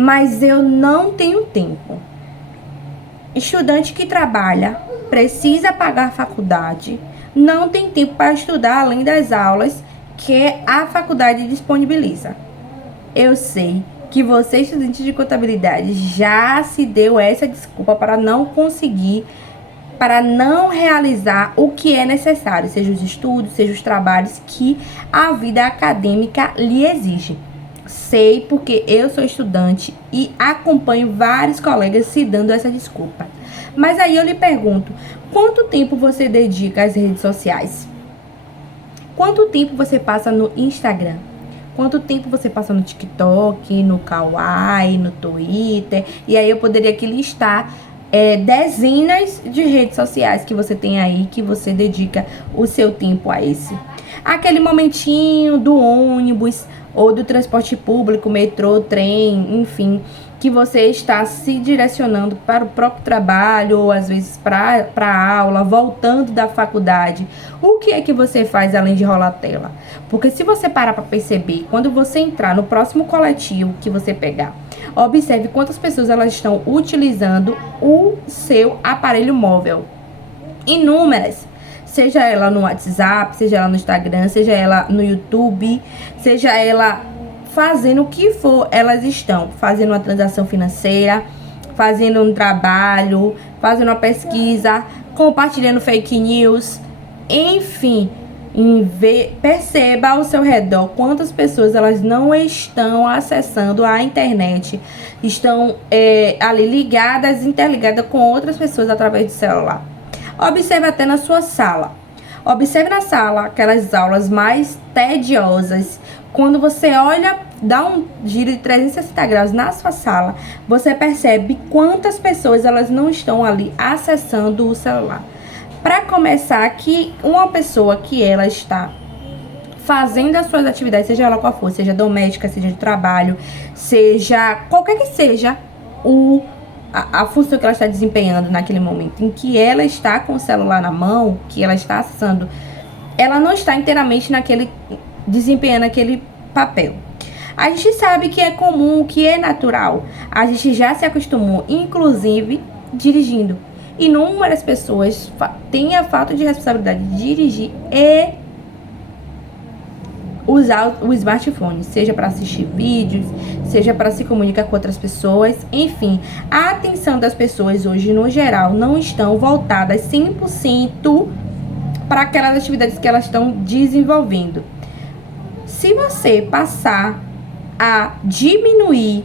mas eu não tenho tempo. Estudante que trabalha, precisa pagar a faculdade, não tem tempo para estudar além das aulas que a faculdade disponibiliza. Eu sei que você, estudante de contabilidade, já se deu essa desculpa para não conseguir, para não realizar o que é necessário, seja os estudos, seja os trabalhos que a vida acadêmica lhe exige. Sei porque eu sou estudante e acompanho vários colegas se dando essa desculpa. Mas aí eu lhe pergunto, quanto tempo você dedica às redes sociais? Quanto tempo você passa no Instagram? Quanto tempo você passa no TikTok, no Kawaii, no Twitter? E aí eu poderia aqui listar dezenas de redes sociais que você tem aí, que você dedica o seu tempo a esse. Aquele momentinho do ônibus ou do transporte público, metrô, trem, enfim, que você está se direcionando para o próprio trabalho ou às vezes para a aula, voltando da faculdade. O que é que você faz além de rolar a tela? Porque se você parar para perceber, quando você entrar no próximo coletivo que você pegar, observe quantas pessoas elas estão utilizando o seu aparelho móvel. Inúmeras. Seja ela no WhatsApp, seja ela no Instagram, seja ela no YouTube, seja ela fazendo o que for, elas estão fazendo uma transação financeira, fazendo um trabalho, fazendo uma pesquisa, compartilhando fake news, enfim. Perceba ao seu redor quantas pessoas elas não estão acessando a internet, estão ali ligadas, interligadas com outras pessoas através do celular. Observe até na sua sala. Observe na sala aquelas aulas mais tediosas. Quando você olha, dá um giro de 360 graus na sua sala, você percebe quantas pessoas elas não estão ali acessando o celular. Para começar, que uma pessoa que ela está fazendo as suas atividades, seja ela qual for, seja doméstica, seja de trabalho, seja qualquer que seja a função que ela está desempenhando naquele momento em que ela está com o celular na mão, que ela está acessando, ela não está inteiramente desempenhando aquele papel. A gente sabe que é comum, que é natural. A gente já se acostumou, inclusive, dirigindo. Inúmeras pessoas têm a falta de responsabilidade de dirigir e usar o smartphone, seja para assistir vídeos, seja para se comunicar com outras pessoas, enfim. A atenção das pessoas hoje, no geral, não estão voltadas 100% para aquelas atividades que elas estão desenvolvendo. Se você passar a diminuir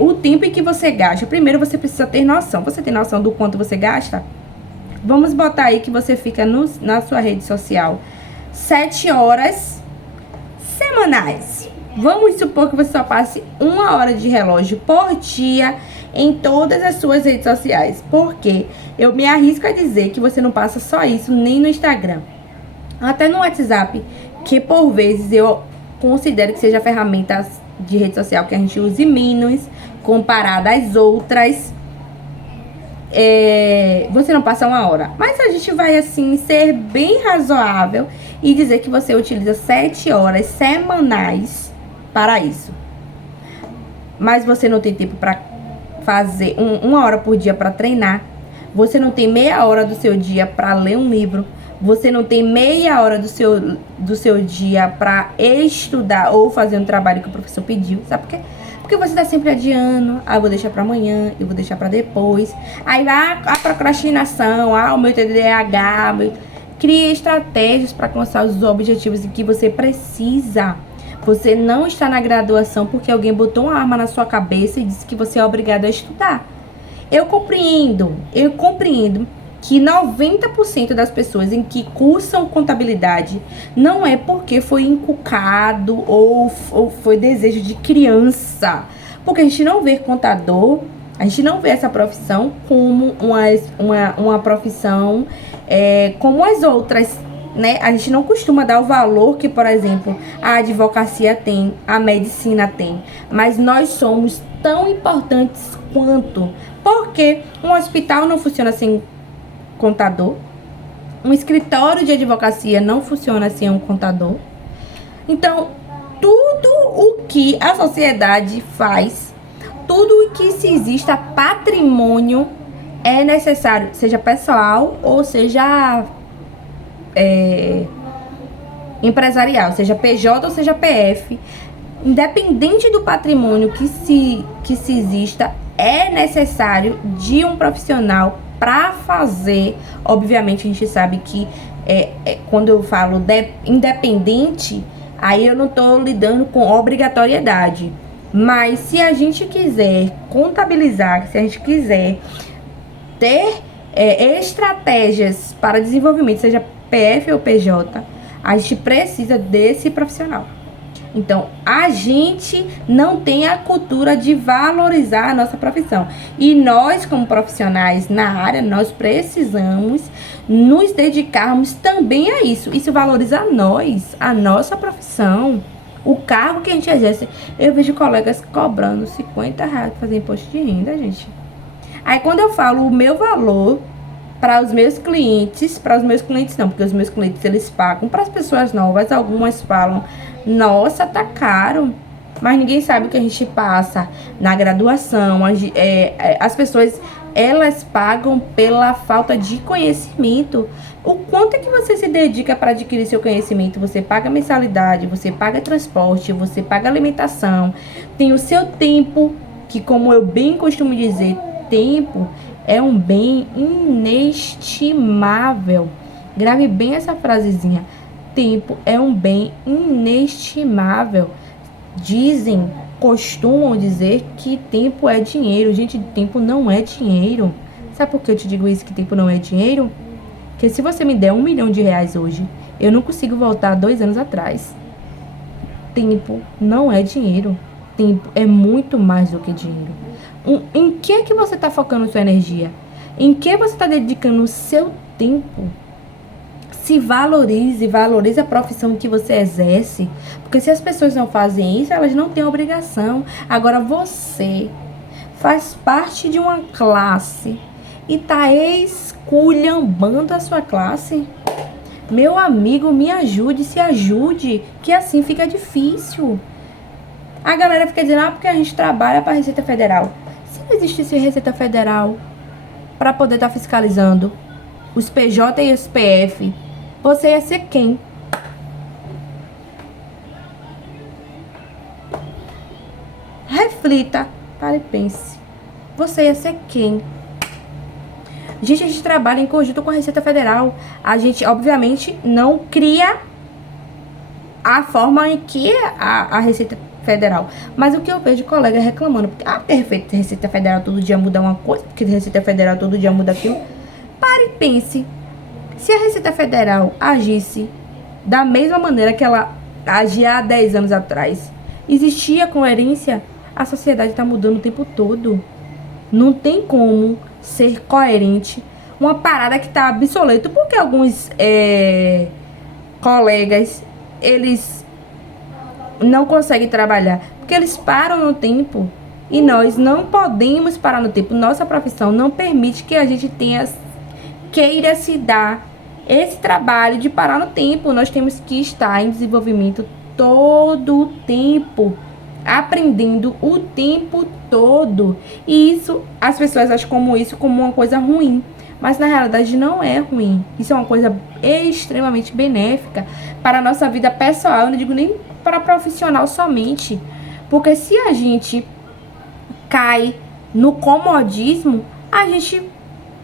o tempo em que você gasta, primeiro você precisa ter noção. Você tem noção do quanto você gasta? Vamos botar aí que você fica na sua rede social 7 horas semanais. Vamos supor que você só passe 1 hora de relógio por dia em todas as suas redes sociais. Porque eu me arrisco a dizer que você não passa só isso nem no Instagram. Até no WhatsApp, que por vezes eu considero que seja a ferramenta de rede social que a gente use menos comparada às outras. Você não passa 1 hora. Mas a gente vai assim ser bem razoável e dizer que você utiliza 7 horas semanais para isso. Mas você não tem tempo para fazer 1 hora por dia para treinar. Você não tem meia hora do seu dia para ler um livro. Você não tem meia hora do seu dia para estudar ou fazer um trabalho que o professor pediu. Sabe por quê? Porque você tá sempre adiando. Eu vou deixar para amanhã, eu vou deixar para depois. Aí vai a procrastinação, o meu TDAH. Crie estratégias para alcançar os objetivos em que você precisa. Você não está na graduação porque alguém botou uma arma na sua cabeça e disse que você é obrigado a estudar. Eu compreendo que 90% das pessoas em que cursam contabilidade não é porque foi inculcado ou foi desejo de criança. Porque a gente não vê contador, a gente não vê essa profissão como uma profissão como as outras, né? A gente não costuma dar o valor que, por exemplo, a advocacia tem, a medicina tem. Mas nós somos tão importantes quanto. Porque um hospital não funciona sem contador, um escritório de advocacia não funciona sem um contador. Então, tudo o que a sociedade faz, tudo que se exista patrimônio é necessário, seja pessoal ou seja empresarial, seja PJ ou seja PF, independente do patrimônio que se exista, é necessário de um profissional para fazer. Obviamente a gente sabe que quando eu falo independente, aí eu não estou lidando com obrigatoriedade. Mas se a gente quiser contabilizar, se a gente quiser ter estratégias para desenvolvimento, seja PF ou PJ, a gente precisa desse profissional. Então, a gente não tem a cultura de valorizar a nossa profissão. E nós, como profissionais na área, nós precisamos nos dedicarmos também a isso. Isso valoriza nós, a nossa profissão, o cargo que a gente exerce. Eu vejo colegas cobrando R$50 para fazer imposto de renda, gente. Aí, quando eu falo o meu valor para os meus clientes não, porque os meus clientes eles pagam. Para as pessoas novas, algumas falam: nossa, tá caro. Mas ninguém sabe o que a gente passa na graduação. As pessoas, elas pagam pela falta de conhecimento. O quanto é que você se dedica para adquirir seu conhecimento? Você paga mensalidade, você paga transporte, você paga alimentação. Tem o seu tempo, que, como eu bem costumo dizer, tempo é um bem inestimável. Grave bem essa frasezinha. Tempo é um bem inestimável. Costumam dizer que tempo é dinheiro. Gente, tempo não é dinheiro. Sabe por que eu te digo isso, que tempo não é dinheiro? Porque se você me der R$1 milhão hoje, eu não consigo voltar 2 anos atrás. Tempo não é dinheiro. Tempo é muito mais do que dinheiro. Em que você está focando sua energia? Em que você está dedicando o seu tempo? Se valorize a profissão que você exerce. Porque se as pessoas não fazem isso, elas não têm obrigação. Agora você faz parte de uma classe e tá esculhambando a sua classe. Meu amigo, me ajude, se ajude, que assim fica difícil. A galera fica dizendo: porque a gente trabalha para a Receita Federal. Se não existisse Receita Federal para poder estar fiscalizando os PJ e os PF, você ia ser quem? Reflita, pare e pense. Você ia ser quem? Gente, a gente trabalha em conjunto com a Receita Federal. A gente, obviamente, não cria a forma em que a Receita Federal. Mas o que eu vejo de colega reclamando, porque perfeito, Receita Federal todo dia muda uma coisa, porque a Receita Federal todo dia muda aquilo. Pare e pense. Se a Receita Federal agisse da mesma maneira que ela agia há 10 anos atrás, existia coerência? A sociedade está mudando o tempo todo. Não tem como ser coerente uma parada que está obsoleto, porque alguns colegas, eles não conseguem trabalhar, porque eles param no tempo. E nós não podemos parar no tempo. Nossa profissão não permite que a gente queira se dar esse trabalho de parar no tempo. Nós temos que estar em desenvolvimento todo o tempo, aprendendo o tempo todo. E isso, as pessoas acham como uma coisa ruim, mas na realidade não é ruim. Isso é uma coisa extremamente benéfica para a nossa vida pessoal. Eu não digo nem para profissional somente, porque se a gente cai no comodismo, a gente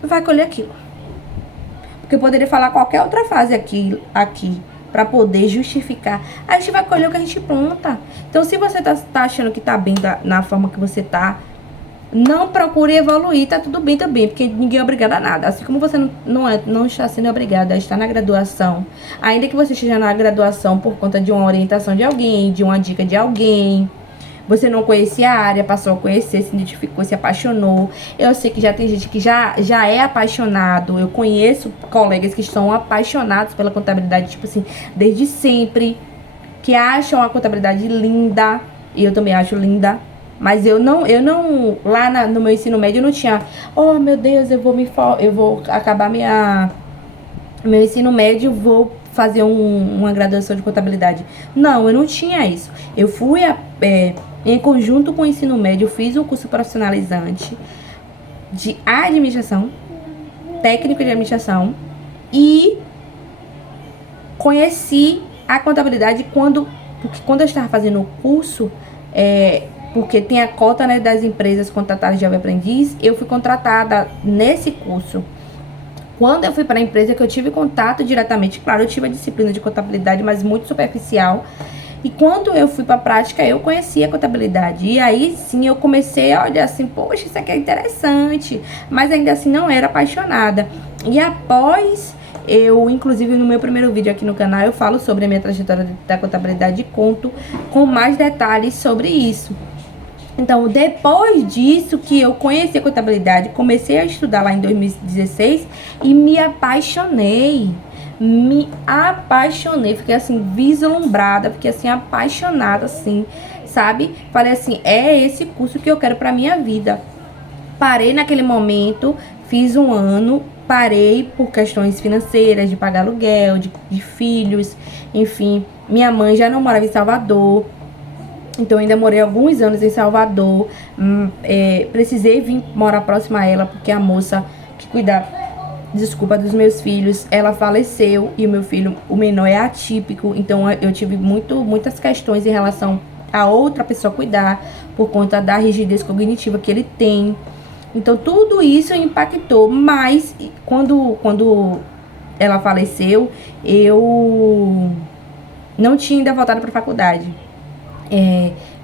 vai colher aquilo. Porque eu poderia falar qualquer outra frase aqui para poder justificar. A gente vai colher o que a gente planta. Então, se você tá achando que tá bem na forma que você tá, não procure evoluir, tá tudo bem também, porque ninguém é obrigado a nada. Assim como você não está sendo obrigado a estar na graduação, ainda que você esteja na graduação por conta de uma orientação de alguém, de uma dica de alguém, você não conhecia a área, passou a conhecer, se identificou, se apaixonou. Eu sei que já tem gente que já é apaixonado. Eu conheço colegas que estão apaixonados pela contabilidade, tipo assim, desde sempre, que acham a contabilidade linda, e eu também acho linda. Mas eu não lá no meu ensino médio eu não tinha, oh meu Deus, eu vou acabar meu ensino médio, vou fazer uma graduação de contabilidade. Não, eu não tinha isso. Eu fui Em conjunto com o ensino médio, eu fiz um curso profissionalizante de administração, técnico de administração, e conheci a contabilidade porque quando eu estava fazendo o curso, porque tem a cota, né, das empresas contratadas de jovem aprendiz, eu fui contratada nesse curso. Quando eu fui para a empresa que eu tive contato diretamente, claro, eu tive a disciplina de contabilidade, mas muito superficial. E quando eu fui para a prática, eu conheci a contabilidade. E aí sim eu comecei a olhar assim, poxa, isso aqui é interessante. Mas ainda assim não era apaixonada. E após inclusive no meu primeiro vídeo aqui no canal, eu falo sobre a minha trajetória da contabilidade e conto com mais detalhes sobre isso. Então, depois disso que eu conheci a contabilidade, comecei a estudar lá em 2016 e me apaixonei. Fiquei assim, vislumbrada, fiquei assim, apaixonada, assim, sabe? Falei assim, é esse curso que eu quero pra minha vida. Parei naquele momento, fiz um ano, parei por questões financeiras, de pagar aluguel, de filhos, enfim. Minha mãe já não morava em Salvador, então ainda morei alguns anos em Salvador. Precisei vir morar próxima a ela, porque a moça que cuidava, dos meus filhos, ela faleceu, e o meu filho, o menor, é atípico. Então eu tive muitas questões em relação a outra pessoa cuidar, por conta da rigidez cognitiva que ele tem. Então tudo isso impactou, mas quando ela faleceu, eu não tinha ainda voltado para a faculdade.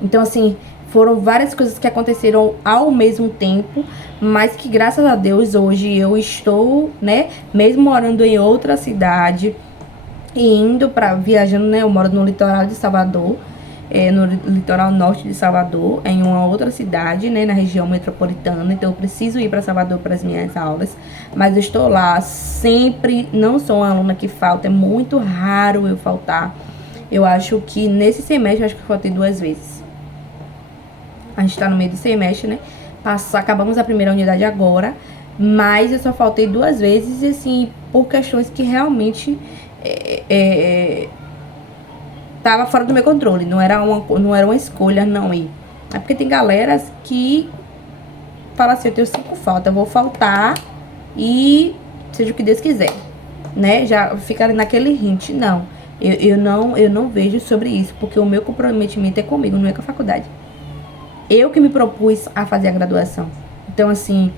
Então assim, foram várias coisas que aconteceram ao mesmo tempo, mas que graças a Deus hoje eu estou, né, mesmo morando em outra cidade e viajando, né, eu moro no litoral de Salvador, no litoral norte de Salvador, em uma outra cidade, né, na região metropolitana. Então eu preciso ir para Salvador para as minhas aulas, mas eu estou lá sempre, não sou uma aluna que falta, é muito raro eu faltar. Eu acho que nesse semestre, eu faltei 2 vezes. A gente tá no meio do semestre, né? Acabamos a primeira unidade agora, mas eu só faltei 2 vezes, assim, por questões que realmente tava fora do meu controle. Não era uma escolha não ir. É porque tem galeras que falam assim, eu tenho 5 faltas, eu vou faltar e seja o que Deus quiser, né? Já fica naquele hint, não. Eu não vejo sobre isso, porque o meu comprometimento é comigo, não é com a faculdade. Eu que me propus a fazer a graduação. Então, assim,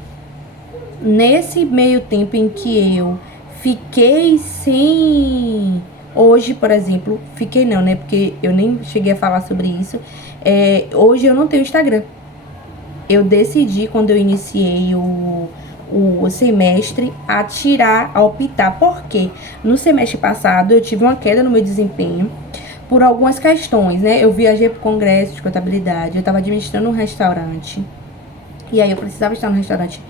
nesse meio tempo em que eu fiquei sem... Hoje, por exemplo, fiquei não, né? Porque eu nem cheguei a falar sobre isso. Hoje eu não tenho Instagram. Eu decidi, quando eu iniciei o semestre, a optar. Porque no semestre passado eu tive uma queda no meu desempenho por algumas questões, né? Eu viajei para o congresso de contabilidade, eu estava administrando um restaurante, e aí eu precisava estar no restaurante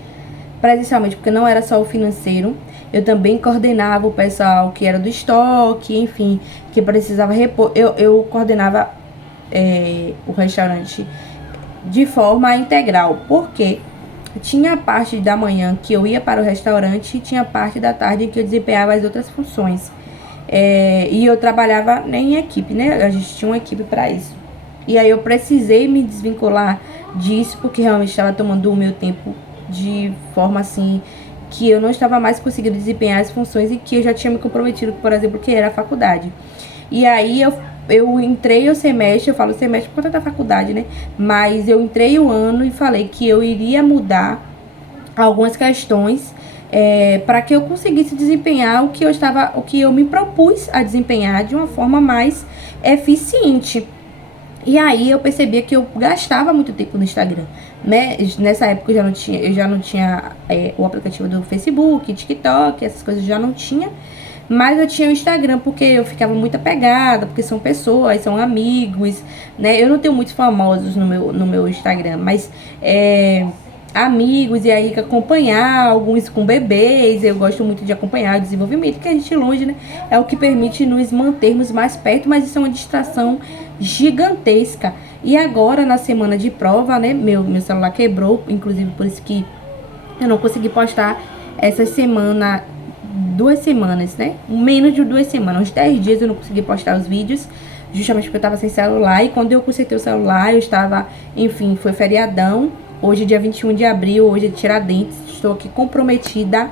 presencialmente, porque não era só o financeiro. Eu também coordenava o pessoal que era do estoque, enfim, que precisava repor. Eu coordenava o restaurante de forma integral, porque tinha a parte da manhã que eu ia para o restaurante e tinha a parte da tarde que eu desempenhava as outras funções. E eu trabalhava em equipe, né? A gente tinha uma equipe para isso. E aí eu precisei me desvincular disso, porque realmente estava tomando o meu tempo de forma assim que eu não estava mais conseguindo desempenhar as funções e que eu já tinha me comprometido, por exemplo, que era a faculdade. E aí eu entrei o semestre, eu falo semestre por conta da faculdade, né? Mas eu entrei o ano e falei que eu iria mudar algumas questões para que eu conseguisse desempenhar o que eu me propus a desempenhar de uma forma mais eficiente. E aí eu percebia que eu gastava muito tempo no Instagram, né? Nessa época eu já não tinha o aplicativo do Facebook, TikTok, essas coisas eu já não tinha. Mas eu tinha o Instagram porque eu ficava muito apegada, porque são pessoas, são amigos, né? Eu não tenho muitos famosos no meu Instagram, mas amigos, e aí acompanhar alguns com bebês. Eu gosto muito de acompanhar o desenvolvimento, que a gente longe, né? É o que permite nos mantermos mais perto, mas isso é uma distração gigantesca. E agora, na semana de prova, né? Meu celular quebrou, inclusive por isso que eu não consegui postar essa semana, 2 semanas, né? Menos de 2 semanas, uns 10 dias eu não consegui postar os vídeos, justamente porque eu tava sem celular. E quando eu consertei o celular, eu estava, enfim, foi feriadão. Hoje é dia 21 de abril, hoje é Tiradentes. Estou aqui comprometida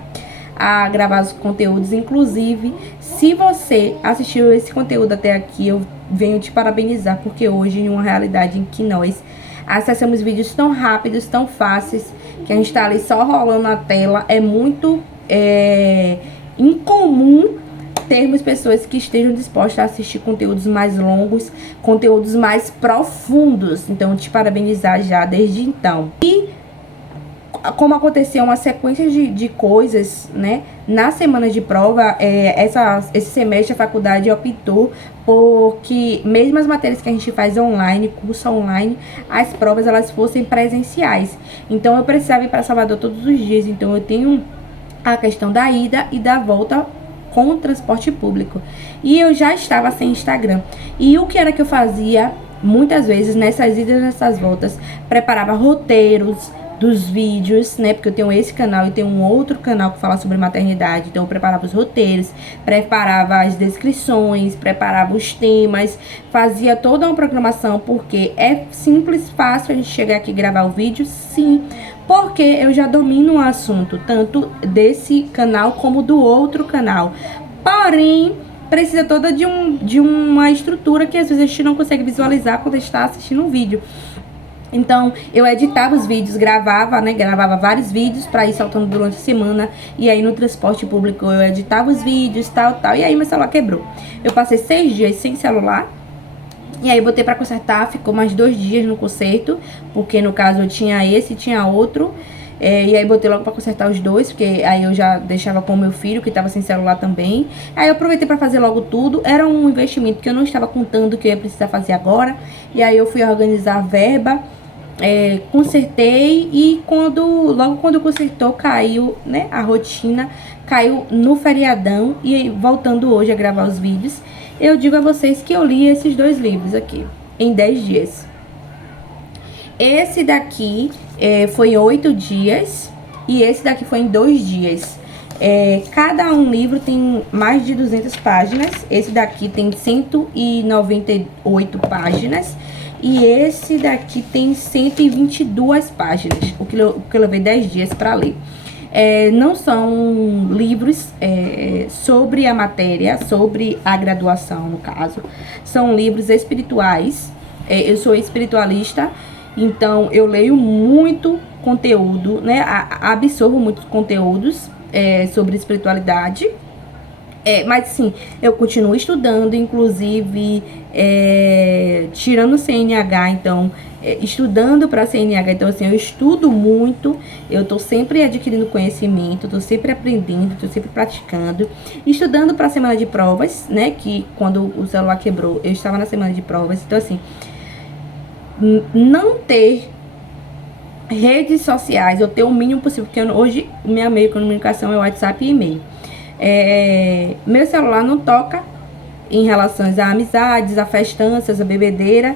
a gravar os conteúdos. Inclusive, se você assistiu esse conteúdo até aqui, eu venho te parabenizar, porque hoje, em uma realidade em que nós acessamos vídeos tão rápidos, tão fáceis, que a gente tá ali só rolando a tela, é muito incomum termos pessoas que estejam dispostas a assistir conteúdos mais longos, conteúdos mais profundos. Então, te parabenizar já desde então. E como aconteceu uma sequência de coisas, né? Na semana de prova, esse semestre a faculdade optou porque mesmo as matérias que a gente faz online, curso online, as provas elas fossem presenciais. Então eu precisava ir para Salvador todos os dias. Então eu tenho a questão da ida e da volta com o transporte público. E eu já estava sem Instagram. E o que era que eu fazia muitas vezes nessas idas e nessas voltas? Preparava roteiros dos vídeos, né? Porque eu tenho esse canal e tenho um outro canal que fala sobre maternidade. Então eu preparava os roteiros, preparava as descrições, preparava os temas, fazia toda uma programação, porque é simples, fácil a gente chegar aqui e gravar o vídeo, sim, porque eu já domino o assunto, tanto desse canal como do outro canal. Porém, precisa toda de uma estrutura que às vezes a gente não consegue visualizar quando a gente está assistindo um vídeo. Então, eu editava os vídeos, gravava, né? Gravava vários vídeos pra ir soltando durante a semana. E aí, no transporte público, eu editava os vídeos, tal. E aí, meu celular quebrou. Eu passei 6 dias sem celular. E aí, botei pra consertar. Ficou mais 2 dias no conserto. Porque, no caso, eu tinha esse e tinha outro. E aí, botei logo pra consertar os dois. Porque aí, eu já deixava com o meu filho, que tava sem celular também. Aí, eu aproveitei pra fazer logo tudo. Era um investimento que eu não estava contando que eu ia precisar fazer agora. E aí, eu fui organizar a verba. Consertei e logo quando consertou, caiu, né, a rotina, caiu no feriadão. E aí, voltando hoje a gravar os vídeos, eu digo a vocês que eu li esses 2 livros aqui, em 10 dias. Esse daqui foi 8 dias e esse daqui foi em 2 dias. Cada um livro tem mais de 200 páginas, esse daqui tem 198 páginas. E esse daqui tem 122 páginas, o que eu levei 10 dias para ler. Não são livros sobre a matéria, sobre a graduação, no caso. São livros espirituais. Eu sou espiritualista, então eu leio muito conteúdo, né? Absorvo muitos conteúdos sobre espiritualidade. Mas sim, eu continuo estudando, inclusive tirando CNH, então estudando para CNH, então assim, eu estudo muito, eu tô sempre adquirindo conhecimento, tô sempre aprendendo, tô sempre praticando, estudando para a semana de provas, né, que quando o celular quebrou, eu estava na semana de provas, então assim, não ter redes sociais, eu ter o mínimo possível, porque hoje minha meio de comunicação é WhatsApp e e-mail. Meu celular não toca em relação a amizades, a festanças, a bebedeira.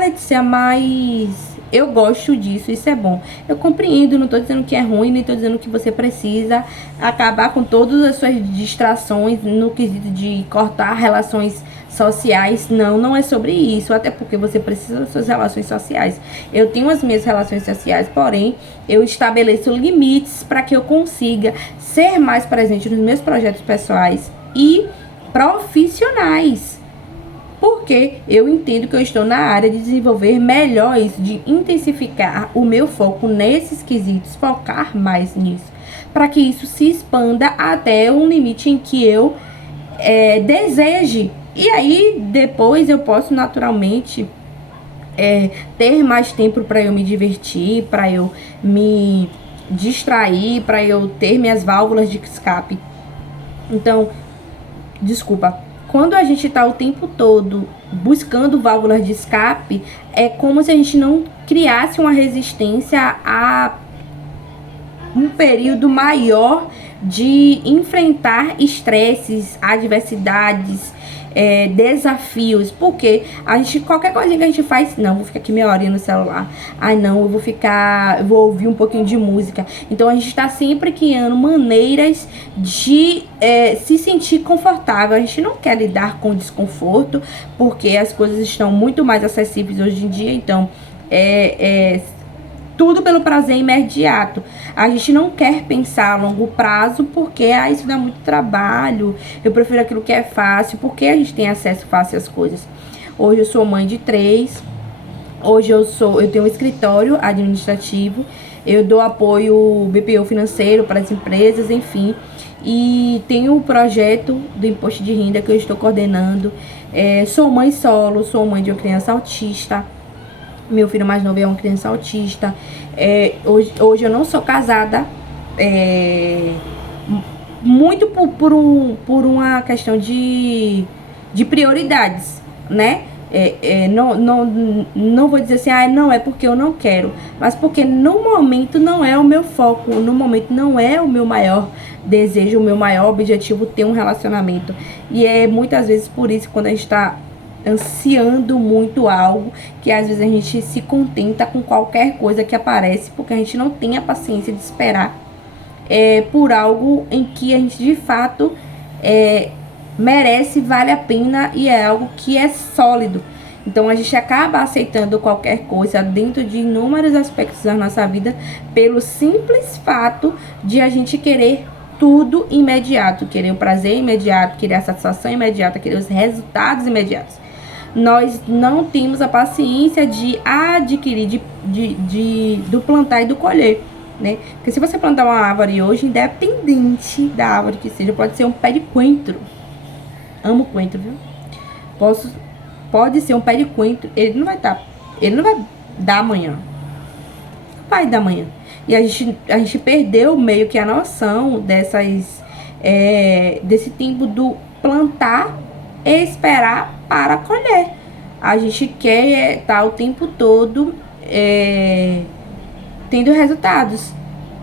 Letícia, mas eu gosto disso, isso é bom. Eu compreendo, não tô dizendo que é ruim, nem tô dizendo que você precisa acabar com todas as suas distrações no quesito de cortar relações sociais. Não é sobre isso, até porque você precisa das suas relações sociais. Eu tenho as minhas relações sociais, porém eu estabeleço limites para que eu consiga ser mais presente nos meus projetos pessoais e profissionais, porque eu entendo que eu estou na área de desenvolver melhores, de intensificar o meu foco nesses quesitos, focar mais nisso, para que isso se expanda até um limite em que eu deseje. E aí, depois eu posso naturalmente ter mais tempo para eu me divertir, para eu me distrair, para eu ter minhas válvulas de escape. Então, desculpa, quando a gente tá o tempo todo buscando válvulas de escape, é como se a gente não criasse uma resistência a um período maior de enfrentar estresses, adversidades, desafios, porque qualquer coisinha que a gente faz, não, vou ficar aqui meia horinha no celular, ai não, eu vou ouvir um pouquinho de música. Então a gente está sempre criando maneiras de se sentir confortável. A gente não quer lidar com desconforto, porque as coisas estão muito mais acessíveis hoje em dia, então tudo pelo prazer imediato. A gente não quer pensar a longo prazo, porque isso dá muito trabalho. Eu prefiro aquilo que é fácil, porque a gente tem acesso fácil às coisas. Hoje eu sou mãe de 3. Hoje eu tenho um escritório administrativo. Eu dou apoio BPO financeiro para as empresas, enfim. E tenho o projeto do imposto de renda que eu estou coordenando. Sou mãe solo, sou mãe de uma criança autista. Meu filho mais novo é uma criança autista. Hoje eu não sou casada. Muito por uma questão de prioridades, né? Não vou dizer assim, não é porque eu não quero, mas porque no momento não é o meu foco, no momento não é o meu maior desejo, o meu maior objetivo ter um relacionamento. E muitas vezes por isso, quando a gente está ansiando muito algo, que às vezes a gente se contenta com qualquer coisa que aparece, porque a gente não tem a paciência de esperar por algo em que a gente de fato merece, vale a pena e é algo que é sólido. Então a gente acaba aceitando qualquer coisa dentro de inúmeros aspectos da nossa vida pelo simples fato de a gente querer tudo imediato, querer o prazer imediato, querer a satisfação imediata, querer os resultados imediatos. Nós não temos a paciência de adquirir, do plantar e do colher, né? Porque se você plantar uma árvore hoje, independente da árvore que seja, pode ser um pé de coentro. Amo coentro, viu? Pode ser um pé de coentro, ele não vai dar amanhã. Vai dar amanhã. E a gente perdeu meio que a noção desse tempo do plantar e esperar para colher. A gente quer estar o tempo todo tendo resultados.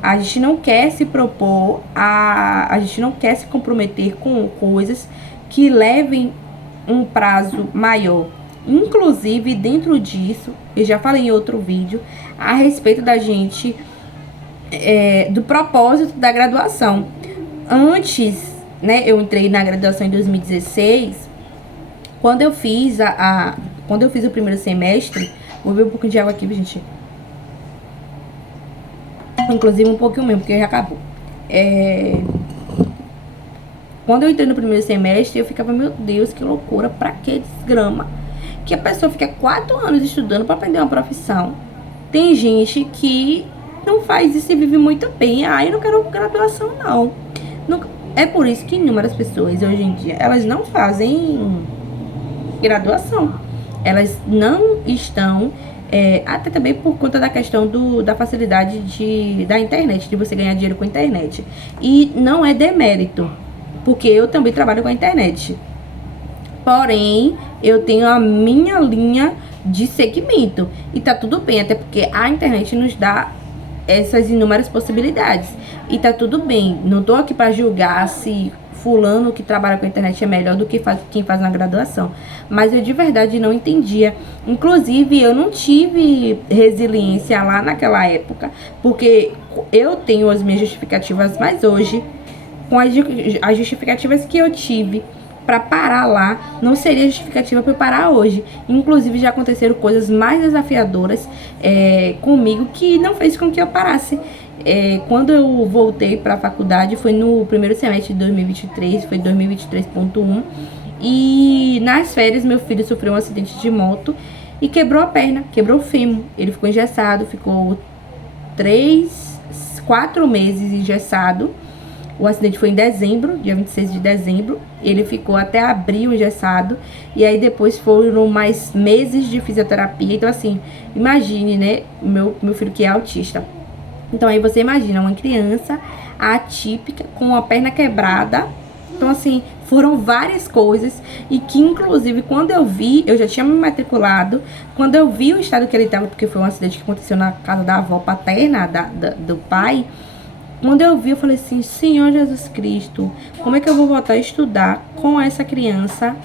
A gente não quer se propor, a gente não quer se comprometer com coisas que levem um prazo maior. Inclusive, dentro disso, eu já falei em outro vídeo a respeito da gente, do propósito da graduação. Antes, né, eu entrei na graduação em 2016. Quando eu fiz quando eu fiz o primeiro semestre, vou ver um pouquinho de água aqui, gente. Inclusive um pouquinho mesmo, porque já acabou. Quando eu entrei no primeiro semestre, eu ficava, meu Deus, que loucura, pra que desgrama? Que a pessoa fica 4 anos estudando pra aprender uma profissão. Tem gente que não faz isso e vive muito bem. Eu não quero graduação, não. É por isso que inúmeras pessoas, hoje em dia, elas não fazem graduação. Elas não estão... até também por conta da questão da facilidade da internet, de você ganhar dinheiro com a internet. E não é demérito, porque eu também trabalho com a internet. Porém, eu tenho a minha linha de segmento. E tá tudo bem, até porque a internet nos dá essas inúmeras possibilidades. E tá tudo bem. Não tô aqui pra julgar se fulano que trabalha com a internet é melhor do que quem faz na graduação. Mas eu de verdade não entendia. Inclusive, eu não tive resiliência lá naquela época, porque eu tenho as minhas justificativas, mas hoje, com as justificativas que eu tive para parar lá, não seria justificativa para eu parar hoje. Inclusive, já aconteceram coisas mais desafiadoras comigo que não fez com que eu parasse. Quando eu voltei para a faculdade, foi no primeiro semestre de 2023, foi 2023.1. E nas férias, meu filho sofreu um acidente de moto e quebrou a perna, quebrou o fêmur. Ele ficou engessado, ficou 4 meses engessado. O acidente foi em dezembro, dia 26 de dezembro. Ele ficou até abril engessado. E aí depois foram mais meses de fisioterapia. Então assim, imagine, né, meu filho que é autista. Então aí você imagina uma criança atípica com a perna quebrada. Então assim, foram várias coisas. E que inclusive quando eu vi, eu já tinha me matriculado. Quando eu vi o estado que ele estava, porque foi um acidente que aconteceu na casa da avó paterna, do pai. Quando eu vi, eu falei assim, Senhor Jesus Cristo, como é que eu vou voltar a estudar com essa criança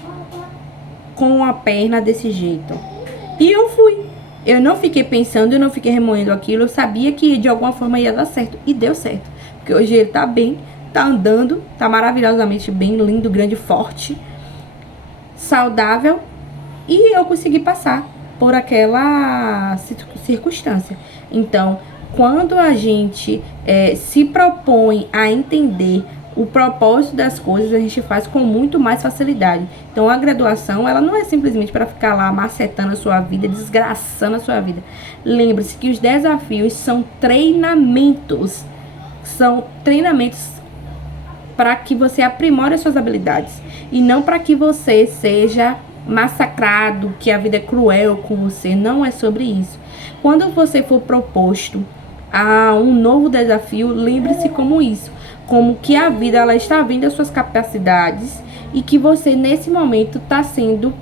com a perna desse jeito. E eu fui. Eu não fiquei pensando, eu não fiquei remoendo aquilo. Eu sabia que de alguma forma ia dar certo. E deu certo. Porque hoje ele tá bem, tá andando, tá maravilhosamente bem, lindo, grande, forte, saudável. E eu consegui passar por aquela circunstância. Então, quando a gente se propõe a entender o propósito das coisas, a gente faz com muito mais facilidade. Então, a graduação, ela não é simplesmente para ficar lá macetando a sua vida, desgraçando a sua vida. Lembre-se que os desafios são treinamentos. São treinamentos para que você aprimore as suas habilidades. E não para que você seja massacrado, que a vida é cruel com você. Não é sobre isso. Quando você for proposto a um novo desafio, lembre-se como isso, como que a vida ela está vendo as suas capacidades e que você nesse momento está sendo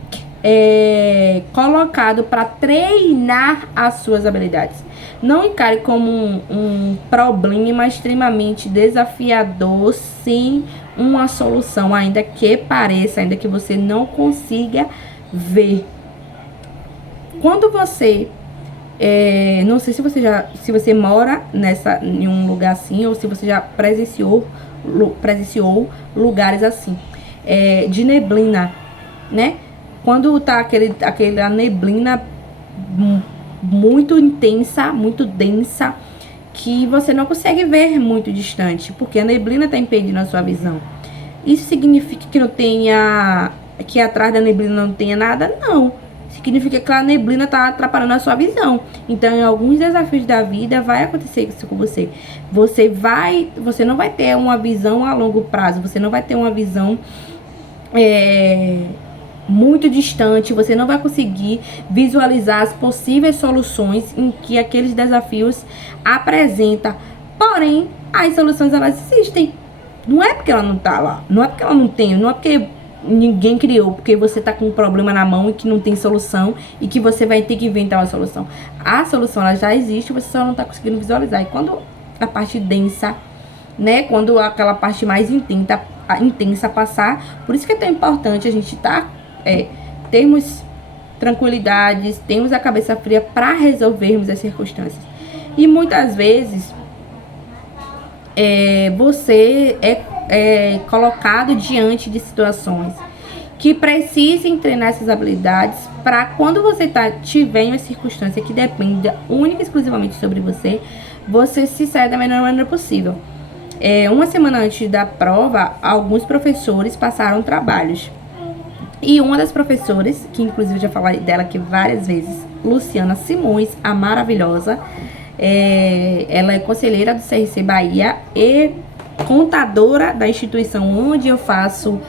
colocado para treinar as suas habilidades. Não encare como um problema extremamente desafiador sem uma solução, ainda que pareça, ainda que você não consiga ver. Quando você não sei se você mora em um lugar assim, ou se você já presenciou lugares assim, de neblina, né? Quando tá aquela neblina muito intensa, muito densa, que você não consegue ver muito distante, porque a neblina tá impedindo a sua visão. Isso significa que não tenha, que atrás da neblina não tenha nada? Não. Significa que a neblina tá atrapalhando a sua visão. Então, em alguns desafios da vida, vai acontecer isso com você. Você não vai ter uma visão a longo prazo, você não vai ter uma visão muito distante, você não vai conseguir visualizar as possíveis soluções em que aqueles desafios apresentam. Porém, as soluções, elas existem. Não é porque ela não tá lá, não é porque ela não tem, não é porque ninguém criou, porque você tá com um problema na mão e que não tem solução e que você vai ter que inventar uma solução. A solução, ela já existe, você só não tá conseguindo visualizar. E quando a parte densa, né, quando aquela parte mais intensa passar, por isso que é tão importante a gente termos tranquilidades, termos a cabeça fria para resolvermos as circunstâncias. E muitas vezes você é colocado diante de situações que precisem treinar essas habilidades para quando você tiver em uma circunstância que dependa única e exclusivamente sobre você, você se sair da melhor maneira possível. Uma semana antes da prova, alguns professores passaram trabalhos. E uma das professoras, que inclusive eu já falei dela aqui várias vezes, Luciana Simões, a maravilhosa, ela é conselheira do CRC Bahia e contadora da instituição onde eu faço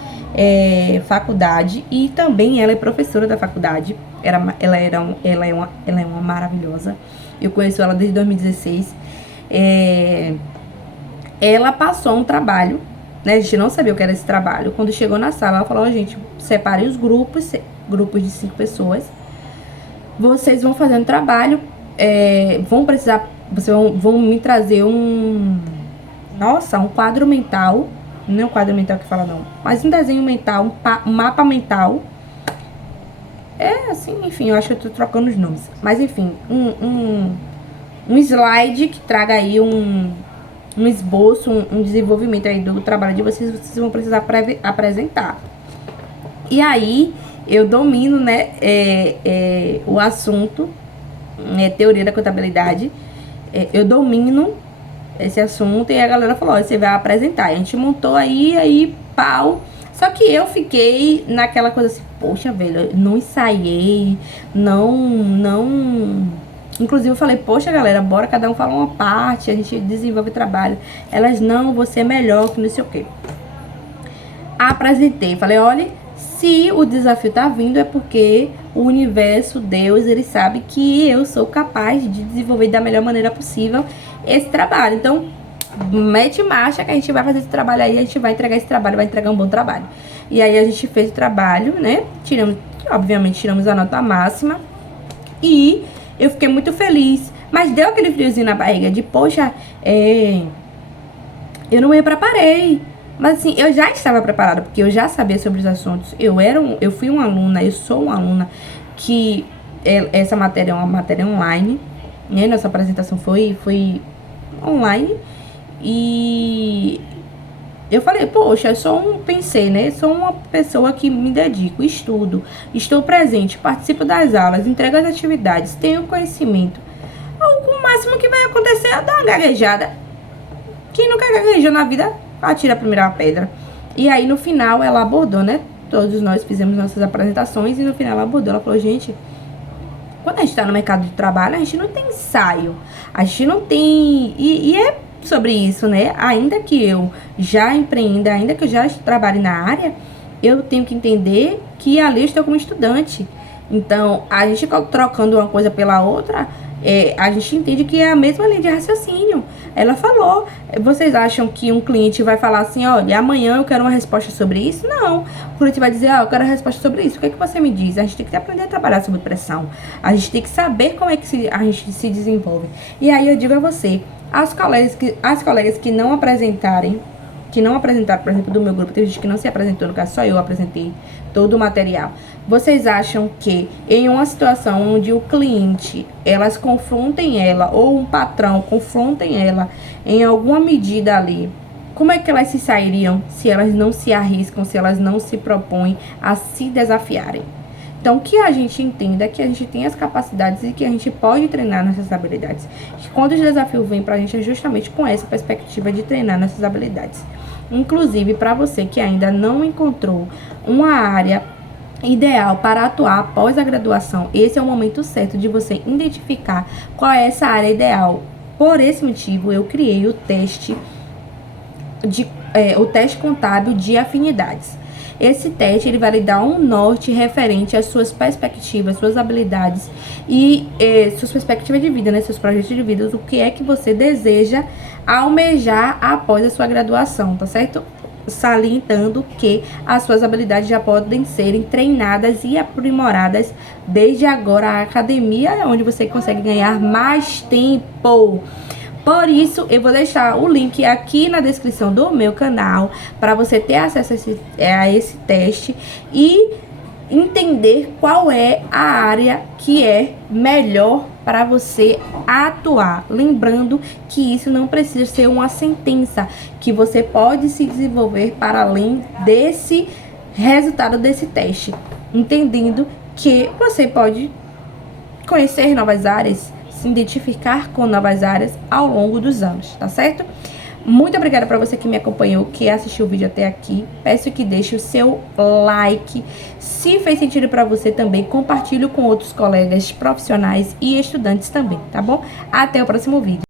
faculdade, e também ela é professora da faculdade. Ela é uma maravilhosa. Eu conheço ela desde 2016. Ela passou um trabalho, né? A gente não sabia o que era esse trabalho. Quando chegou na sala, ela falou: gente, separe os grupos de 5 pessoas. Vocês vão fazer um trabalho, vocês vão me trazer um quadro mental. Não é um quadro mental que fala, não, mas um desenho mental, um mapa mental. Assim, enfim, eu acho que eu tô trocando os nomes. Mas enfim, um slide que traga aí um esboço, um desenvolvimento aí do trabalho de vocês vão precisar apresentar. E aí, eu domino, né, o assunto, teoria da contabilidade. Eu domino esse assunto e a galera falou: você vai apresentar. A gente montou aí, pau. Só que eu fiquei naquela coisa assim: poxa, velho, eu não ensaiei, não... Inclusive eu falei: poxa, galera, bora cada um fala uma parte, a gente desenvolve trabalho. Elas: não, você é melhor, que não sei o quê. Apresentei, falei: olha, se o desafio tá vindo é porque o universo, Deus, ele sabe que eu sou capaz de desenvolver da melhor maneira possível esse trabalho. Então, mete marcha que a gente vai fazer esse trabalho aí, a gente vai entregar esse trabalho, vai entregar um bom trabalho. E aí a gente fez o trabalho, né? Obviamente tiramos a nota máxima. E eu fiquei muito feliz. Mas deu aquele friozinho na barriga de, poxa, eu não me preparei. Mas assim, eu já estava preparada, porque eu já sabia sobre os assuntos. Eu fui uma aluna, eu sou uma aluna que essa matéria é uma matéria online, né? Nossa apresentação foi online. E eu falei, poxa, pensei, né? Sou uma pessoa que me dedico, estudo, estou presente, participo das aulas, entrego as atividades, tenho conhecimento. O máximo que vai acontecer é dar uma gaguejada. Quem nunca gaguejou na vida, atira a primeira pedra. E aí, no final, ela abordou, né? Todos nós fizemos nossas apresentações e no final ela abordou. Ela falou, gente, quando a gente tá no mercado de trabalho, a gente não tem ensaio. A gente não tem... E é sobre isso, né? Ainda que eu já empreenda, ainda que eu já trabalhe na área, eu tenho que entender que ali eu estou como estudante. Então, a gente trocando uma coisa pela outra, a gente entende que é a mesma linha de raciocínio. Ela falou, vocês acham que um cliente vai falar assim, olha, amanhã eu quero uma resposta sobre isso? Não. O cliente vai dizer, eu quero uma resposta sobre isso. O que é que você me diz? A gente tem que aprender a trabalhar sob pressão. A gente tem que saber como é que a gente se desenvolve. E aí eu digo a você, as colegas que não apresentaram, por exemplo, do meu grupo, tem gente que não se apresentou, no caso só eu apresentei todo o material. Vocês acham que em uma situação onde o cliente, elas confrontem ela, ou um patrão confrontem ela em alguma medida ali, como é que elas se sairiam se elas não se arriscam, se elas não se propõem a se desafiarem? Então, que a gente entenda que a gente tem as capacidades e que a gente pode treinar nessas habilidades. Que quando o desafio vem pra gente é justamente com essa perspectiva de treinar nessas habilidades. Inclusive, para você que ainda não encontrou uma área ideal para atuar após a graduação, esse é o momento certo de você identificar qual é essa área ideal. Por esse motivo, eu criei o teste contábil de afinidades. Esse teste ele vai lhe dar um norte referente às suas perspectivas, suas habilidades e suas perspectivas de vida, né, seus projetos de vida, o que é que você deseja almejar após a sua graduação, tá certo? Salientando que as suas habilidades já podem serem treinadas e aprimoradas desde agora. A academia é onde você consegue ganhar mais tempo. Por isso, eu vou deixar o link aqui na descrição do meu canal para você ter acesso a esse teste e entender qual é a área que é melhor para você atuar. Lembrando que isso não precisa ser uma sentença, que você pode se desenvolver para além desse resultado desse teste, entendendo que você pode conhecer novas áreas, se identificar com novas áreas ao longo dos anos, tá certo? Muito obrigada para você que me acompanhou, que assistiu o vídeo até aqui. Peço que deixe o seu like. Se fez sentido para você também, compartilhe com outros colegas profissionais e estudantes também, tá bom? Até o próximo vídeo.